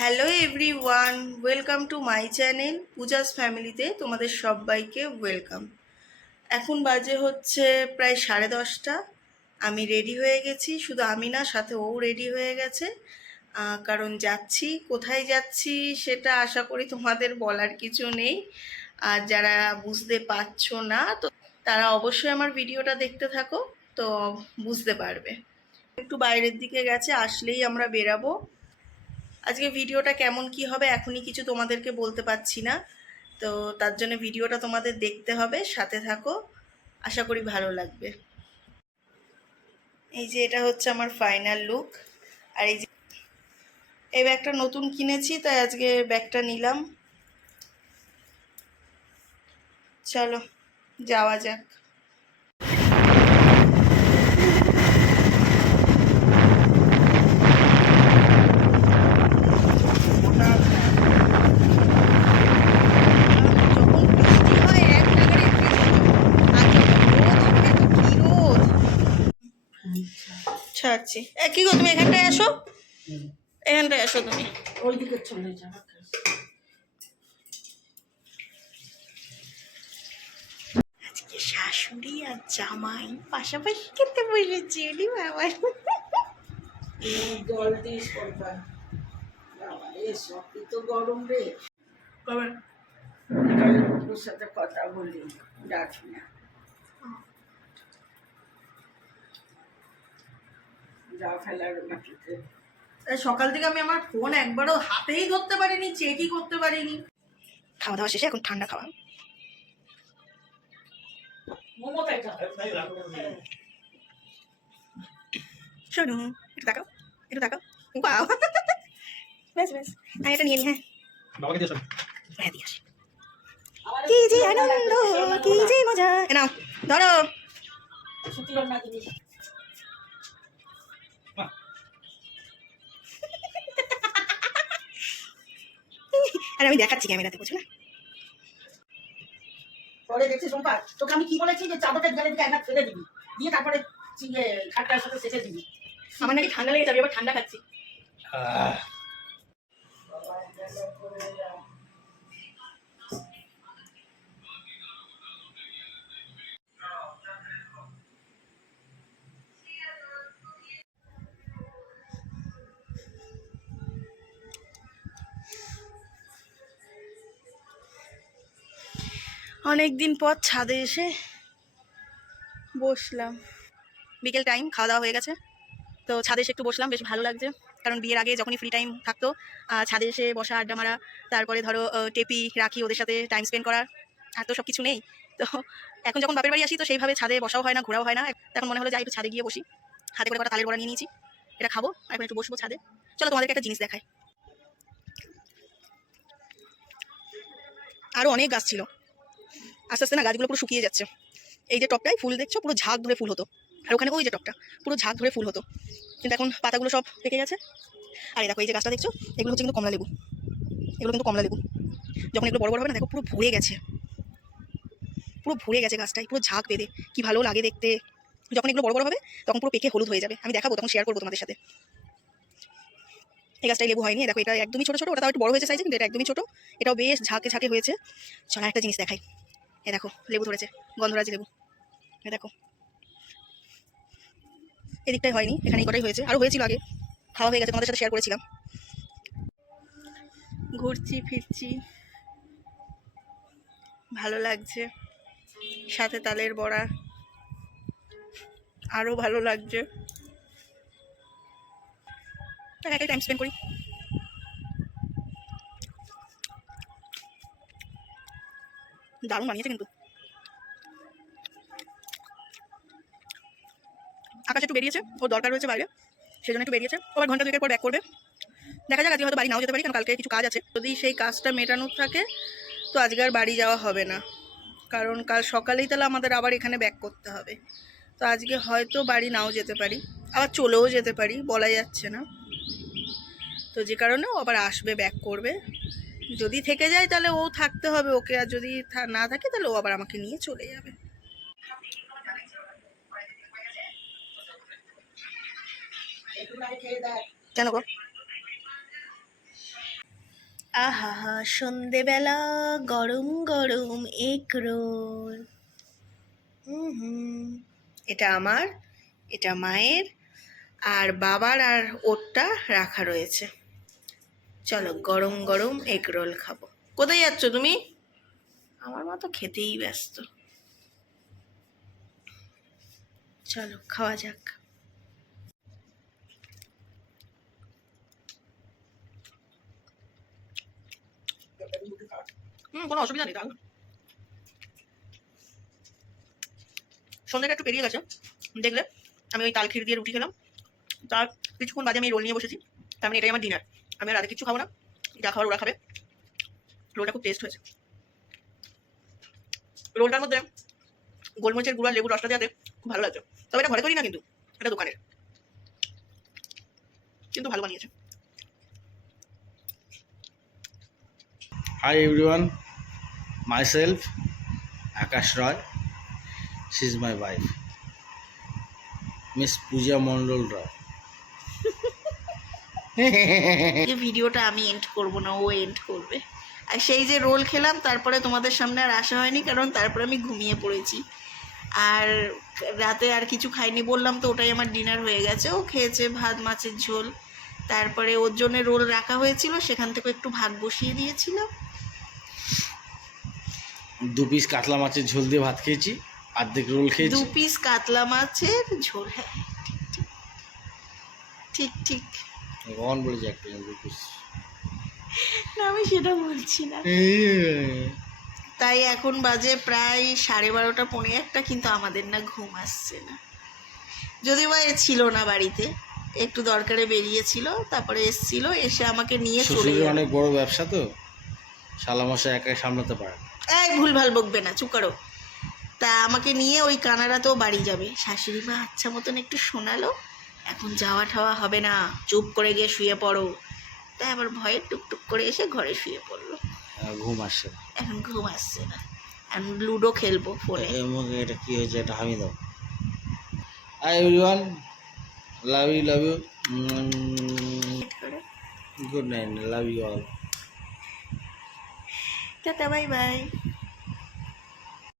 Hello everyone, welcome to my channel Puja's ফ্যামিলিতে তোমাদের সবাইকে ওয়েলকাম। এখন বাজে হচ্ছে প্রায় 10:30। আমি রেডি হয়ে গেছি, শুধু আমি না, সাথে ও রেডি হয়ে গেছে। কারণ যাচ্ছি, কোথায় যাচ্ছি সেটা আশা করি তোমাদের বলার কিছু নেই। আর যারা বুঝতে পারছো না তো তারা অবশ্যই আমার ভিডিওটা দেখতে থাকো, তো বুঝতে পারবে। একটু বাইরের দিকে গেছে, আসলেই আমরা বেরাবো। আজকে ভিডিওটা কেমন কি হবে এখনই কিছু তোমাদেরকে বলতে পারছি না, তো তার জন্য ভিডিওটা তোমাদের দেখতে হবে, সাথে থাকো, আশা করি ভালো লাগবে। এই যে এটা হচ্ছে আমার ফাইনাল লুক। আর এই যে এই ব্যাগটা নতুন কিনেছি, তাই আজকে ব্যাগটা নিলাম। চলো যাওয়া যাক। যখন বৃষ্টি হয় এক নাগাড়ে বৃষ্টি, আর যখন রোদ ওঠে তো কি রোদ। ছাড়ছি। কি গো, তুমি এখানটায় আসো, এখানটায় আসো তুমি। ওইদিকে চলে যাবো। আজকে শাশুড়ি আর জামাই পাশাপাশি খেতে বসেছি, ওলি বাবা। জল দিস করবা এসব তো গরম রে। কবে? তোর সাথে কথা বলি, ডাকি না, যা ফেলার মাটিতে। সকাল থেকে আমি আমার ফোন একবারও হাতেই ধরতে পারিনি, চেকই করতে পারিনি। খাওয়া দাওয়া শেষে এখন ঠান্ডা খাওয়া। শোনো, একটু তাকাও, একটু তাকাও। বাও, বেশ বেশ, আমি এটা নিয়ে নি। হ্যাঁ বাবাকে দিয়ে হ্যাঁ, দিয়ে আসি। কি যে আনন্দ, কি যে মজা। নাও ধরো। সুতির না জিনিস। আর আমি দেখাচ্ছি ক্যামেরাতে, বুঝো না? পরে দেখছিস সম্পা, তোকে আমি কি বলেছি যে চাদরটা গেলে দিকে একবার ফেলে দিবি, দিয়ে তারপরে খাটটার সাথে সেচে দিবি। আমার নাকি ঠান্ডা লেগে যাবে, এবার ঠান্ডা খাচ্ছি। অনেকদিন পর ছাদে এসে বসলাম। বিকেল টাইম, খাওয়া দাওয়া হয়ে গেছে, তো ছাদে এসে একটু বসলাম, বেশ ভালো লাগছে। কারণ বিয়ের আগে যখনই ফ্রি টাইম থাকতো, ছাদে এসে বসা, আড্ডা মারা, তারপরে ধরো টেপি রাখি, ওদের সাথে টাইম স্পেন্ড করা, আর তো সব কিছু নেই। তো এখন যখন বাপের বাড়ি আসি তো সেইভাবে ছাদে বসাও হয় না, ঘোরাও হয় না। তখন মনে হলো যাই একটু ছাদে গিয়ে বসি। হাতে করে কটা তালের বড়া নিয়ে নিয়েছি, এটা খাবো, আর এখন একটু বসবো ছাদে। চলো তোমাদেরকে একটা জিনিস দেখাই। আরও অনেক গাছ ছিল, আস্তে আস্তে না গাছগুলো পুরো শুকিয়ে যাচ্ছে। এই যে টপটায় ফুল দেখছো, পুরো ঝাঁক ধরে ফুল হতো, আর ওখানে ওই যে টপটা পুরো ঝাঁক ধরে ফুল হতো, কিন্তু এখন পাতাগুলো সব পেকে গেছে। আর এই দেখো, এই যে গাছটা দেখছো, এগুলো হচ্ছে কিন্তু কমলা লেবু, এগুলো কিন্তু কমলা লেবু। যখন এগুলো বড় বড় হবে না, দেখো পুরো ভরে গেছে, পুরো ভরে গেছে গাছটায়, পুরো ঝাঁক বেঁধে, কি ভালো লাগে দেখতে। যখন এগুলো বড় বড় হবে তখন পুরো পেকে হলুদ হয়ে যাবে, আমি দেখাবো, তখন শেয়ার করবো তোমাদের সাথে। এই গাছটাই লেবু হয়নি, দেখো এটা একদমই ছোটো ছোটো, ওটা একটু বড় হয়েছে সাইজে, কিন্তু এটা একদমই ছোটো, এটাও বেশ ঝাঁকে ঝাঁকে হয়েছে। চলো একটা জিনিস দেখাই, এ দেখো লেবু ধরেছে, গন্ধরাজি লেবু, এ দেখো। এদিকটাই হয়নি, এখানে এই কটাই হয়েছে, আরও হয়েছিল আগে, খাওয়া হয়ে গেছে, তোমাদের সাথে শেয়ার করেছিলাম। ঘুরছি ফিরছি, ভালো লাগছে, সাথে তালের বড়া, আরও ভালো লাগছে। একাই টাইম স্পেন্ড করি। দারুণ বানিয়েছে কিন্তু। আকাশ একটু বেরিয়েছে, ওর দরকার রয়েছে বাইরে, সেই জন্য একটু বেরিয়েছে, আবার ঘন্টা দুয়েকের পর ব্যাক করবে। দেখা যাক, আজকে হয়তো বাড়ি নাও যেতে পারি, কারণ কালকে কিছু কাজ আছে। যদি সেই কাজটা মেটানো থাকে তো আজকে আর বাড়ি যাওয়া হবে না, কারণ কাল সকালেই তাহলে আমাদের আবার এখানে ব্যাক করতে হবে। তো আজকে হয়তো বাড়ি নাও যেতে পারি, আবার চলেও যেতে পারি, বলা যাচ্ছে না। তো যে কারণে ও আবার আসবে, ব্যাক করবে। যদি থেকে যায় তাহলে ও থাকতে হবে ওকে, আর যদি না থাকে তাহলে ও আবার আমাকে নিয়ে চলে যাবে। কেন গো? আহা হা, সন্ধেবেলা গরম গরম এগ রোল। এটা আমার, এটা মায়ের, আর বাবার আর ওরটা রাখা রয়েছে। চলো গরম গরম এগ রোল খাবো। কোথায় যাচ্ছ তুমি? আমার মা তো খেতেই ব্যস্ত। চলো খাওয়া যাক। কোনো অসুবিধা নেই। তাহলে সন্ধ্যাটা একটু পেরিয়ে গেছে, দেখলে আমি ওই তাল ক্ষীর দিয়ে রুটি খেলাম, তার কিছুক্ষণ বাদে আমি রোল নিয়ে বসেছি। তার মানে এটাই আমার ডিনার। আমি আর রাতে কিছু খাবো না, যা খাবার ওরা খাবে। রোলটা খুব টেস্ট হয়েছে। রোলটার মধ্যে গোলমরিচের গুঁড়া লেবুর রসটা দেওয়াতে খুব ভালো লাগছে। তবে এটা ঘরে তৈরি না, কিন্তু এটা দোকানের, কিন্তু ভালো বানিয়েছে। Hi everyone, myself Akash Roy. She is my wife, Miss Pooja Mondol Roy. যে ভিডিওটা আমি এন্ড করব না, ও এন্ড করবে। আর সেই যে রোল খেলাম, তারপরে তোমাদের সামনে আর আসা হয়নি, কারণ তারপরে আমি ঘুমিয়ে পড়েছি। আর রাতে আর কিছু খাইনি, বললাম তো, ওটাই আমার ডিনার হয়ে গেছে। ও খেয়েছে ভাত, মাছের ঝোল, তারপরে ওর জন্য রোল রাখা হয়েছিল, সেখান থেকে একটু ভাগ বসিয়ে দিয়েছিলাম। 2 পিস কাতলা মাছের ঝোল দিয়ে ভাত খেয়েছি, অর্ধেক রোল 2 খেয়েছি। পিস কাতলা মাছের ঝোল, হ্যাঁ ঠিক ঠিক। ভগবান বলেছে একটা 2 পিস। না, আমি সেটা বলছি না। তাই এখন বাজে প্রায় 12:30 পৌনে 1, কিন্তু আমাদের না ঘুম আসছে না। যদিও বা এ ছিল না বাড়িতে, একটু দরকারে বেরিয়েছিল, তারপরে এসছিল, এসে আমাকে নিয়ে চলে শ্বশুরের গেল। অনেক বড় ব্যবসা তো, শালামশাই একাই সামলাতে পারে না। এই ভুলভাল বকবে না, চুপ করো। তা আমাকে নিয়ে ওই কানাডাতেও বাড়ি যাবে। শাশুড়ি মা আচ্ছা মতন একটু শোনালো, এখন যাওয়া ঠাওয়া হবে না, চুপ করে গিয়ে শুয়ে পড়ো। তাই আবার ভয়ে টুকটুক করে এসে ঘরে শুয়ে পড়লো। ঘুম আসছে না। এখন ঘুম আসছে না, এখন লুডো খেলবো ফোনে। এটা কি হয়েছে, এটা হামি দাও। Hi everyone, love you good night, love you all. Tata, bye by.